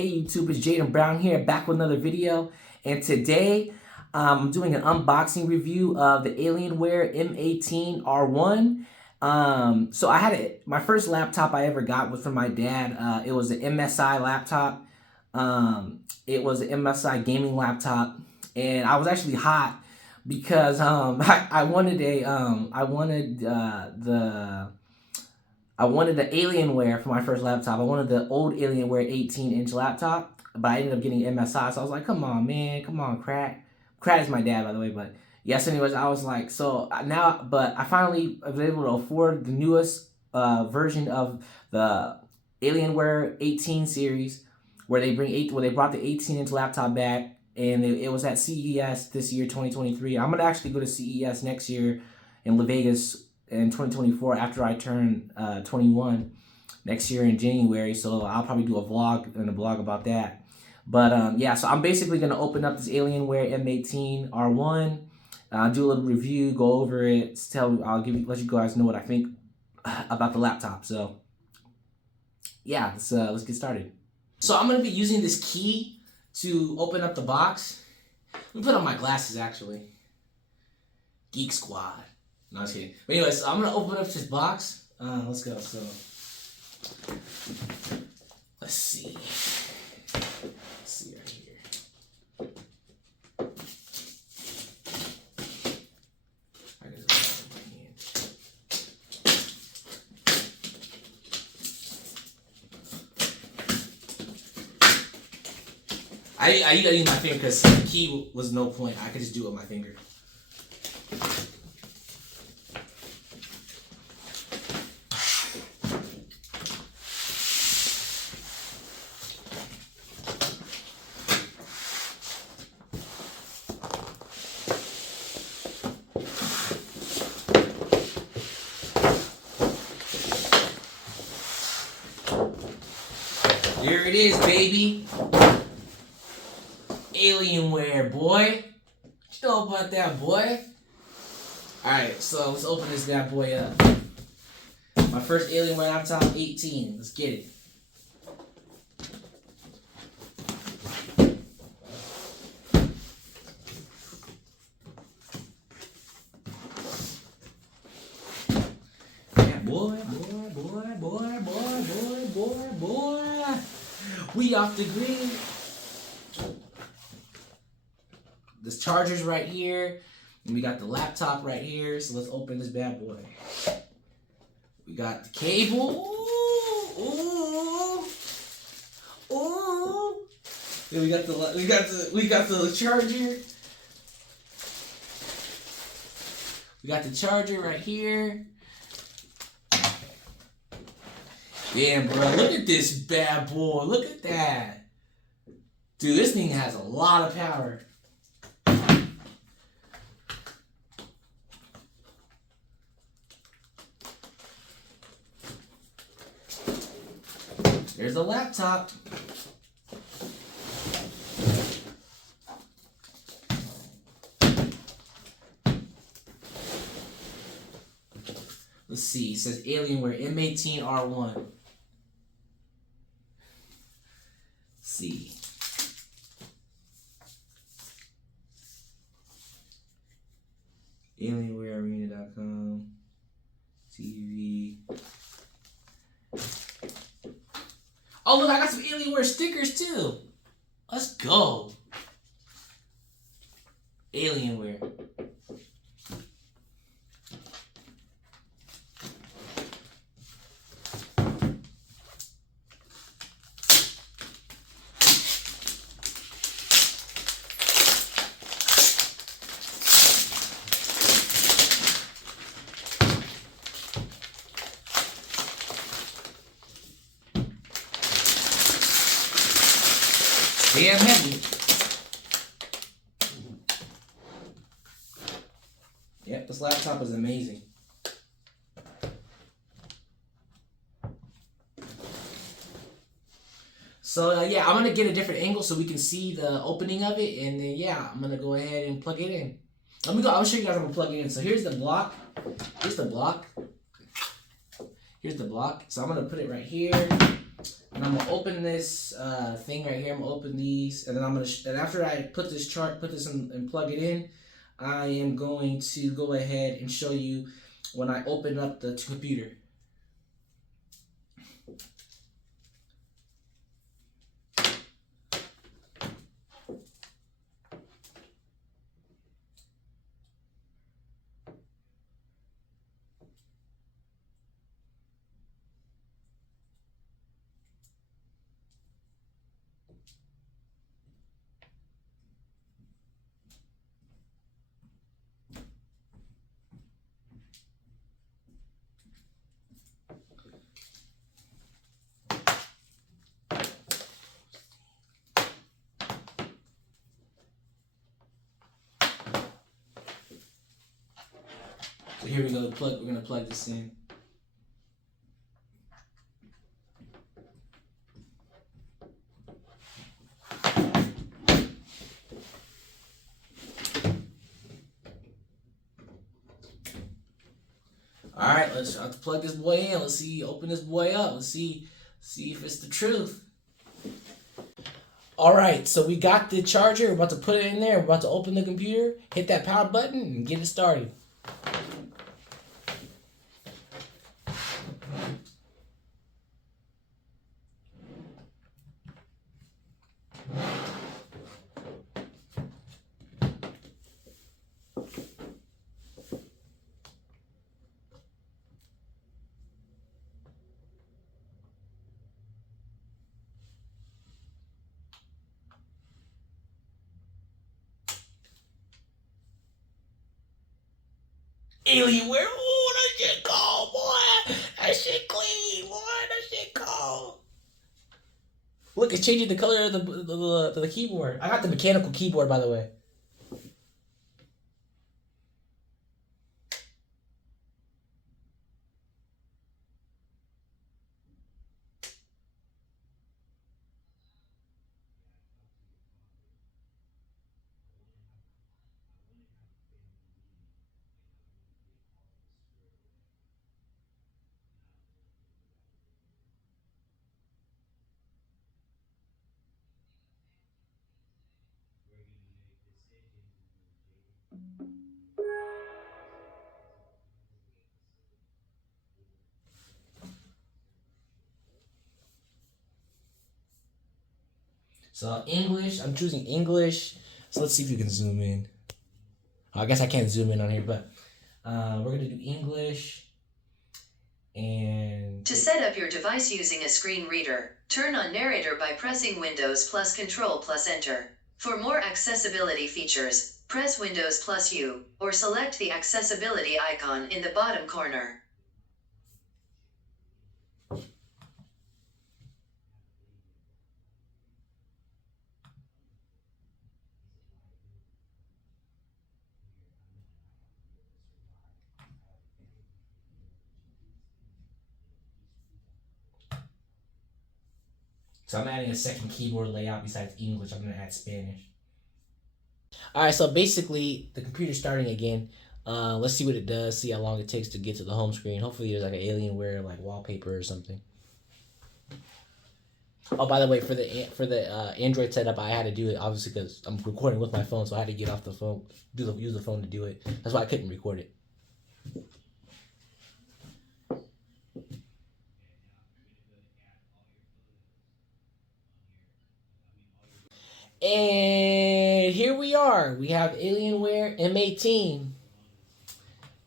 Hey YouTube, it's Jaden Brown here, back with another video. And today, I'm doing an unboxing review of the Alienware M18 R1. So I had my first laptop I ever got was from my dad. It was an MSI laptop. It was an MSI gaming laptop. And I was actually hot because I wanted the Alienware for my first laptop. I wanted the old Alienware 18-inch laptop, but I ended up getting MSI. So I was like, come on, man. Come on, Crack. Crack is my dad, by the way. But yes, anyways, I was like, but I finally was able to afford the newest version of the Alienware 18 series, where they brought the 18-inch laptop back, and it was at CES this year, 2023. I'm gonna actually go to CES next year in Las Vegas in 2024 after I turn 21 next year in January. So I'll probably do a blog about that. But yeah, so I'm basically gonna open up this Alienware M18 R1, do a little review, go over it, let you guys know what I think about the laptop. So yeah, let's get started. So I'm gonna be using this key to open up the box. Let me put on my glasses actually. Geek Squad. No, I was kidding. But anyways, so I'm gonna open up this box. Let's go. So let's see. Let's see right here. I just got it in my hand. I use my finger because the key was no point. I could just do it with my finger. Here it is, baby. Alienware, boy. What you know about that, boy? Alright, so let's open this bad boy up. My first Alienware laptop, 18. Let's get it. Yeah, boy. We off the grid. This charger's right here, and we got the laptop right here. So let's open this bad boy. We got the cable. Ooh. Then we got the charger. We got the charger right here. Damn, bro, look at this bad boy. Look at that. Dude, this thing has a lot of power. There's the laptop. Let's see. It says Alienware M18 R1. Let's see. AlienwareArena.com. TV. Oh, look, I got some Alienware stickers too. Let's go. Alienware. Damn heavy. Yep, this laptop is amazing. So yeah, I'm gonna get a different angle so we can see the opening of it, and then yeah, I'm gonna go ahead and plug it in. I'll show you guys how to plug it in. So here's the block. Here's the block. So I'm gonna put it right here. And I'm gonna open this thing right here. I'm gonna open these, and then I'm gonna. And after I put this chart, put this in, and plug it in, I am going to go ahead and show you when I open up the computer. So here we go. We're gonna plug this in. All right, let's try to plug this boy in. Let's see. Open this boy up. Let's see if it's the truth. All right, so we got the charger. We're about to put it in there. We're about to open the computer, hit that power button, and get it started. Alienware, ooh, that shit cold, boy. That shit clean, boy. That shit cold. Look, it's changing the color of the keyboard. I got the mechanical keyboard, by the way. So English, I'm choosing English. So let's see if you can zoom in. I guess I can't zoom in on here, but we're gonna do English. And to set up your device using a screen reader, turn on narrator by pressing Windows plus Control plus Enter. For more accessibility features, press Windows plus U, or select the accessibility icon in the bottom corner. so I'm adding a second keyboard layout besides English. I'm gonna add Spanish. All right, so basically the computer's starting again. Let's see what it does. See how long it takes to get to the home screen. Hopefully there's like an Alienware like wallpaper or something. Oh, by the way, for the Android setup, I had to do it obviously because I'm recording with my phone, so I had to get off the phone, use the phone to do it. That's why I couldn't record it. And here we are. We have Alienware M18.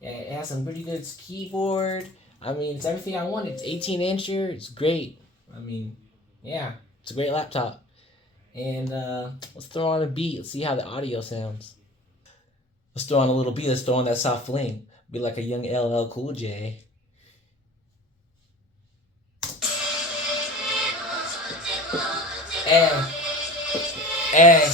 It has some pretty good keyboard. I mean, it's everything I wanted. It's 18-incher. It's great. I mean, yeah, it's a great laptop. And let's throw on a beat. Let's see how the audio sounds. Let's throw on a little beat. Let's throw on that soft fling. Be like a young LL Cool J. Hey, hey,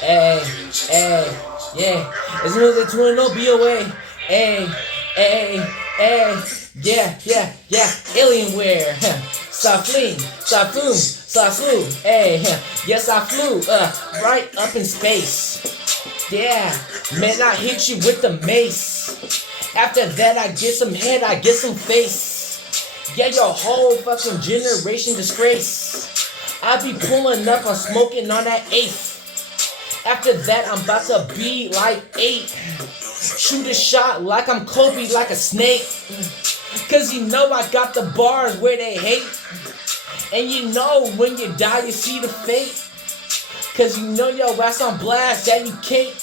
hey, hey, yeah. It's another 2 no BOA. Hey, hey, hey, yeah, yeah, yeah. Alienware, Safling, Safoom, Safu, hey, yes I flew, right up in space. Yeah, man, I hit you with the mace. After that, I get some head, I get some face. Yeah, your whole fucking generation disgrace. I be pulling up, I'm smoking on that eighth. After that, I'm about to be like 8. Shoot a shot like I'm Kobe, like a snake. Cause you know I got the bars where they hate. And you know when you die, you see the fate. Cause you know your ass on blast, that you can't.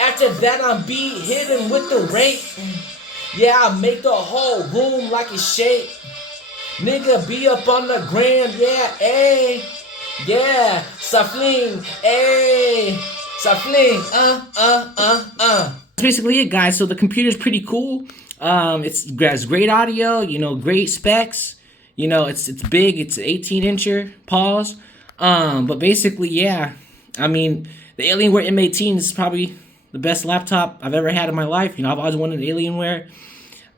After that, I'm be hitting with the rake. Yeah, I make the whole room like a shake. Nigga be up on the gram, yeah, ayy. Yeah, Safling, ayy. Safling, That's basically it, guys. So the computer's pretty cool. It has great audio, you know, great specs. You know, it's big. It's an 18-incher. Pause. But basically, yeah. I mean, the Alienware M18 is probably the best laptop I've ever had in my life. You know, I've always wanted an Alienware.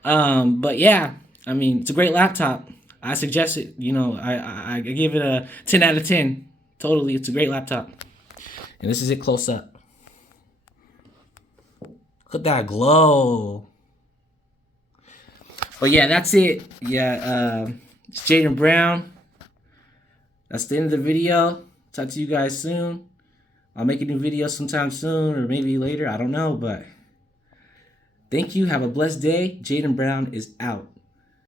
But yeah, I mean, it's a great laptop. I suggest it. You know, I give it a 10 out of 10. Totally, it's a great laptop. And this is it close up. Look at that glow. But yeah, that's it. Yeah, it's Jaden Brown. That's the end of the video. Talk to you guys soon. I'll make a new video sometime soon or maybe later. I don't know, but thank you. Have a blessed day. Jaden Brown is out.